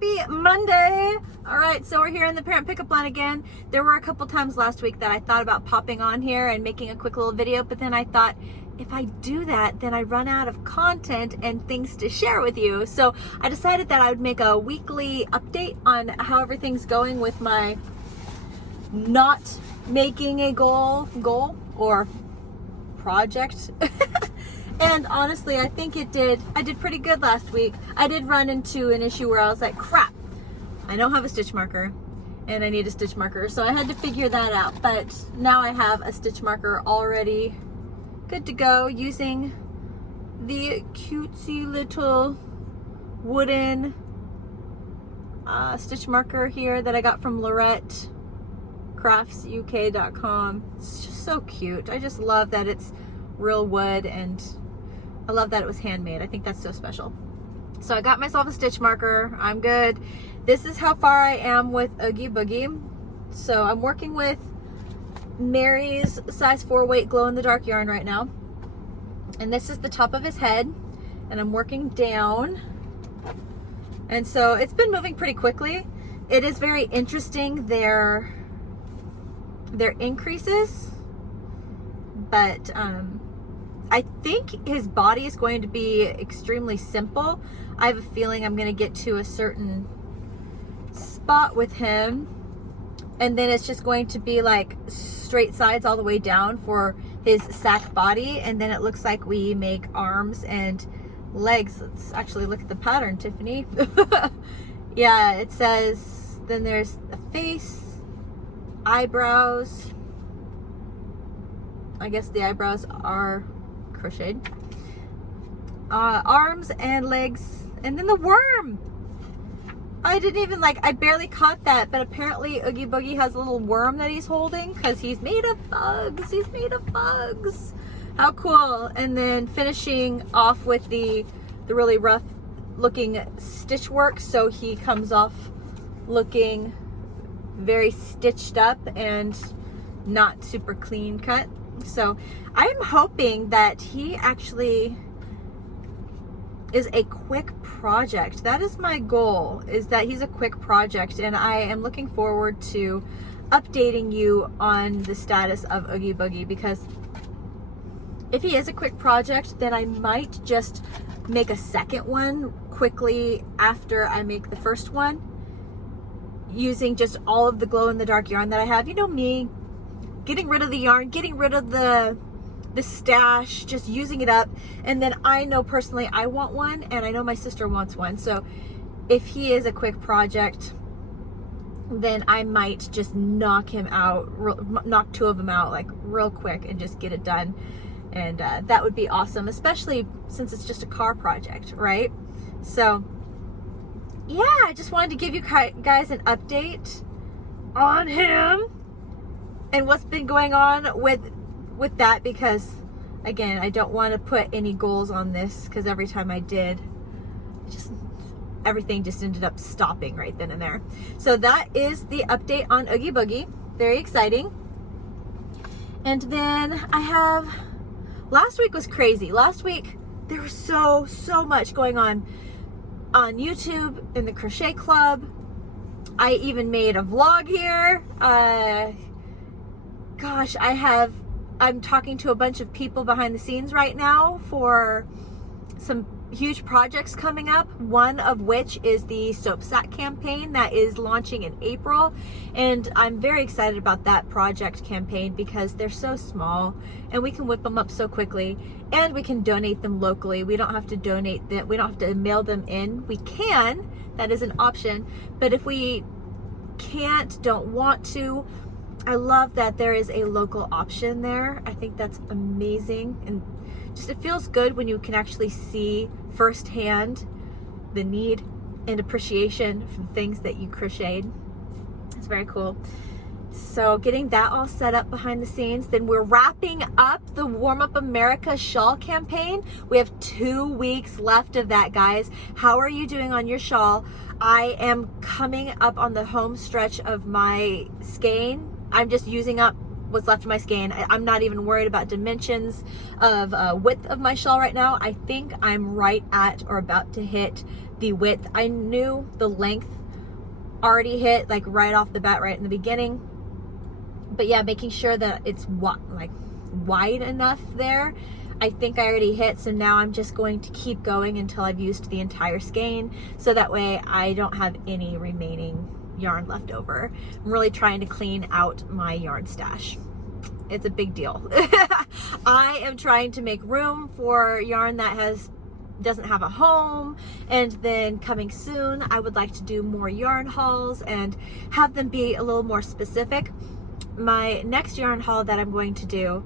Happy Monday. All right, so we're here in the parent pickup line again. There were a couple times last week that I thought about popping on here and making a quick little video, but then I thought, if I do that, then I run out of content and things to share with you. So I decided that I would make a weekly update on how everything's going with my not making a goal or project. And honestly, I think I did pretty good last week. I did run into an issue where I was like, crap, I don't have a stitch marker and I need a stitch marker. So I had to figure that out. But now I have a stitch marker already good to go using the cutesy little wooden stitch marker here that I got from LoretteCraftsUK.com. It's just so cute. I just love that it's real wood, and I love that it was handmade. I think that's so special. So I got myself a stitch marker. I'm good. This is how far I am with Oogie Boogie. So I'm working with Mary's size 4 weight glow-in-the-dark yarn right now. And this is the top of his head. And I'm working down. And so it's been moving pretty quickly. It is very interesting, their increases. But I think his body is going to be extremely simple. I have a feeling I'm going to get to a certain spot with him, and then it's just going to be like straight sides all the way down for his sack body, and then it looks like we make arms and legs. Let's actually look at the pattern, Tiffany. Yeah, it says, then there's the face, eyebrows. I guess the eyebrows are crocheted. Arms and legs, and then the worm. I barely caught that, but apparently Oogie Boogie has a little worm that he's holding because he's made of bugs. He's made of bugs. How cool. And then finishing off with the really rough looking stitch work, so he comes off looking very stitched up and not super clean cut. So I'm hoping that he actually is a quick project. That is my goal, is that he's a quick project, and I am looking forward to updating you on the status of Oogie Boogie, because if he is a quick project, then I might just make a second one quickly after I make the first one, using just all of the glow-in-the-dark yarn that I have. You know me, getting rid of the yarn, getting rid of the stash, just using it up. And then I know personally I want one, and I know my sister wants one. So if he is a quick project, then I might just knock him out, knock 2 of them out like real quick and just get it done. And that would be awesome, especially since it's just a car project, right? So yeah, I just wanted to give you guys an update on him and what's been going on with that, because again, I don't want to put any goals on this, because every time I did, everything just ended up stopping right then and there. So that is the update on Oogie Boogie. Very exciting. And then I have, last week was crazy. Last week there was so much going on YouTube, in the crochet club. I even made a vlog here. Gosh, I'm talking to a bunch of people behind the scenes right now for some huge projects coming up, one of which is the soap sack campaign that is launching in April. And I'm very excited about that project campaign because they're so small and we can whip them up so quickly, and we can donate them locally. We don't have to donate them, we don't have to mail them in. We can, that is an option, but if we can't, don't want to, I love that there is a local option there. I think that's amazing, and just it feels good when you can actually see firsthand the need and appreciation for the things that you crocheted. It's very cool. So getting that all set up behind the scenes. Then we're wrapping up the Warm Up America shawl campaign. We have 2 weeks left of that, guys. How are you doing on your shawl? I am coming up on the home stretch of my skein. I'm just using up what's left of my skein. I'm not even worried about dimensions of width of my shawl right now. I think I'm right at or about to hit the width. I knew the length already hit like right off the bat, right in the beginning. But yeah, making sure that it's wide enough there. I think I already hit, so now I'm just going to keep going until I've used the entire skein, so that way I don't have any remaining yarn left over. I'm really trying to clean out my yarn stash. It's a big deal. I am trying to make room for yarn that doesn't have a home, and then coming soon I would like to do more yarn hauls and have them be a little more specific. My next yarn haul that I'm going to do,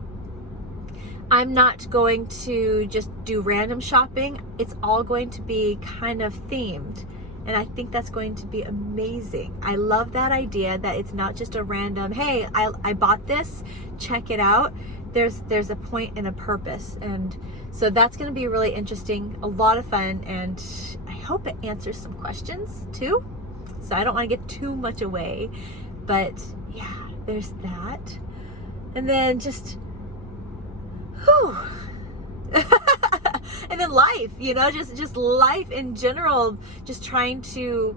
I'm not going to just do random shopping. It's all going to be kind of themed. And I think that's going to be amazing. I love that idea that it's not just a random, hey, I bought this, check it out. There's a point and a purpose. And so that's going to be really interesting, a lot of fun. And I hope it answers some questions too. So I don't want to give too much away. But yeah, there's that. And then just... whew. And then life, just life in general, just trying to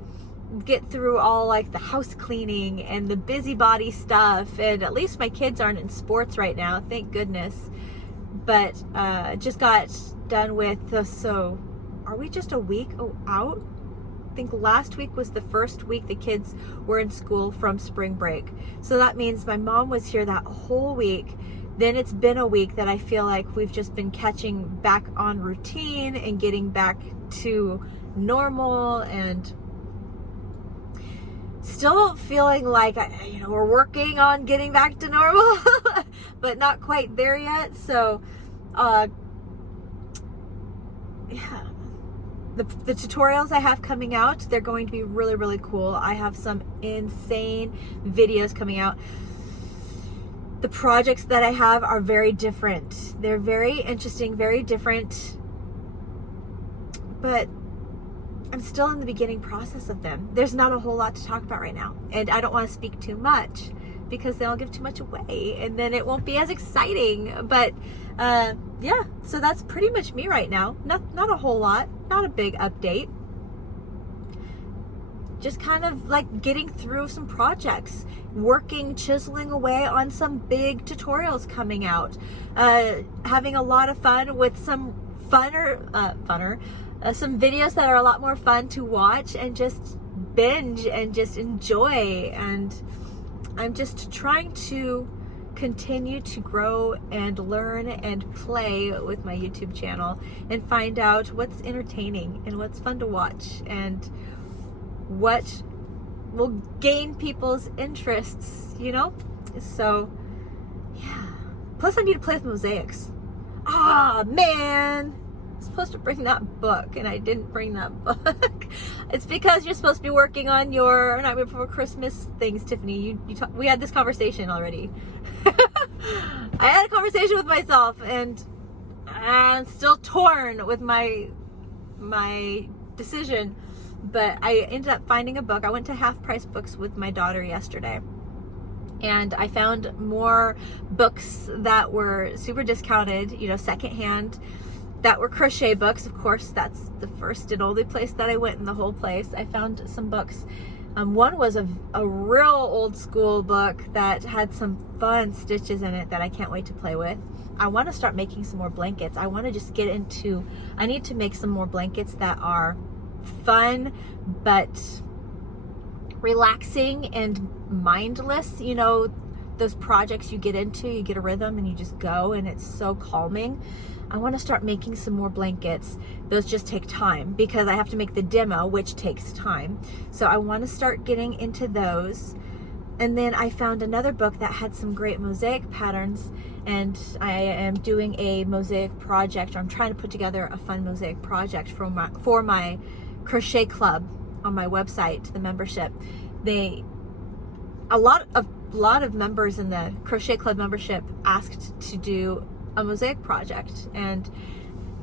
get through all like the house cleaning and the busybody stuff. And at least my kids aren't in sports right now, thank goodness. But just got done with so are we just a week out? I think last week was the first week the kids were in school from spring break. So that means my mom was here that whole week. Then it's been a week that I feel like we've just been catching back on routine and getting back to normal, and still feeling like we're working on getting back to normal, but not quite there yet. So yeah, the tutorials I have coming out, they're going to be really, really cool. I have some insane videos coming out. The projects that I have are very different. They're very interesting, very different, but I'm still in the beginning process of them. There's not a whole lot to talk about right now, and I don't want to speak too much because then I'll give too much away and then it won't be as exciting. But yeah, so that's pretty much me right now. Not a whole lot, not a big update. Just kind of like getting through some projects, chiseling away on some big tutorials coming out, having a lot of fun with some some videos that are a lot more fun to watch and just binge and just enjoy. And I'm just trying to continue to grow and learn and play with my YouTube channel and find out what's entertaining and what's fun to watch and what will gain people's interests, So, yeah. Plus, I need to play with mosaics. Ah, man! I'm supposed to bring that book, and I didn't bring that book. It's because you're supposed to be working on your Nightmare Before Christmas things, Tiffany. We had this conversation already. I had a conversation with myself, and I'm still torn with my decision. But I ended up finding a book. I went to Half Price Books with my daughter yesterday, and I found more books that were super discounted, secondhand, that were crochet books. Of course, that's the first and only place that I went in the whole place. I found some books. One was a real old school book that had some fun stitches in it that I can't wait to play with. I want to start making some more blankets. I want to just I need to make some more blankets that are fun but relaxing and mindless. Those projects you get into, you get a rhythm and you just go, and it's so calming. I want to start making some more blankets. Those just take time because I have to make the demo, which takes time. So I want to start getting into those. And then I found another book that had some great mosaic patterns, and I am doing a mosaic project, or I'm trying to put together a fun mosaic project for my crochet club on my website, the membership. A lot of members in the crochet club membership asked to do a mosaic project, and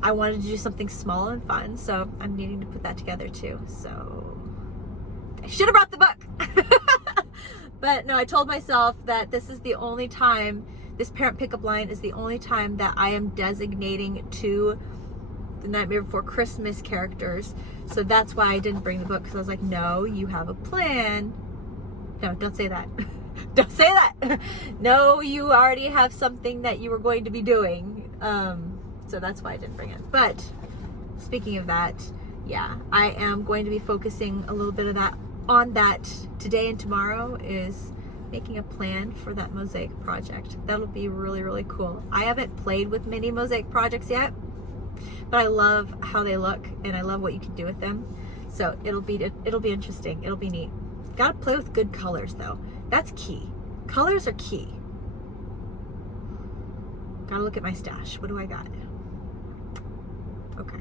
I wanted to do something small and fun, so I'm needing to put that together too. So I should have brought the book. But no, I told myself that this is the only time, this parent pickup line is the only time that I am designating to the Nightmare Before Christmas characters. So that's why I didn't bring the book, because I was like, no, you have a plan. No, don't say that. Don't say that. No, you already have something that you were going to be doing. So that's why I didn't bring it. But speaking of that, yeah, I am going to be focusing a little bit of that on that today and tomorrow, is making a plan for that mosaic project. That'll be really, really cool. I haven't played with mini mosaic projects yet, but I love how they look and I love what you can do with them. So it'll be interesting. It'll be neat. Gotta play with good colors though. That's key. Colors are key. Gotta look at my stash. What do I got? Okay.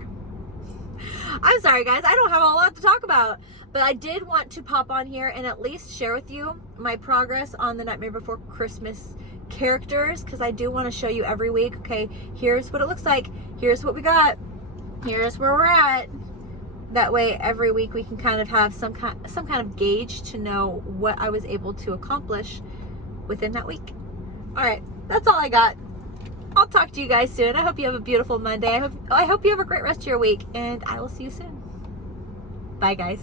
I'm sorry guys, I don't have a lot to talk about, but I did want to pop on here and at least share with you my progress on the Nightmare Before Christmas characters, because I do want to show you every week, okay, here's what it looks like, here's what we got, here's where we're at. That way every week we can kind of have some kind of gauge to know what I was able to accomplish within that week. All right, that's all I got. I'll talk to you guys soon. I hope you have a beautiful Monday. I hope you have a great rest of your week, and I will see you soon. Bye, guys.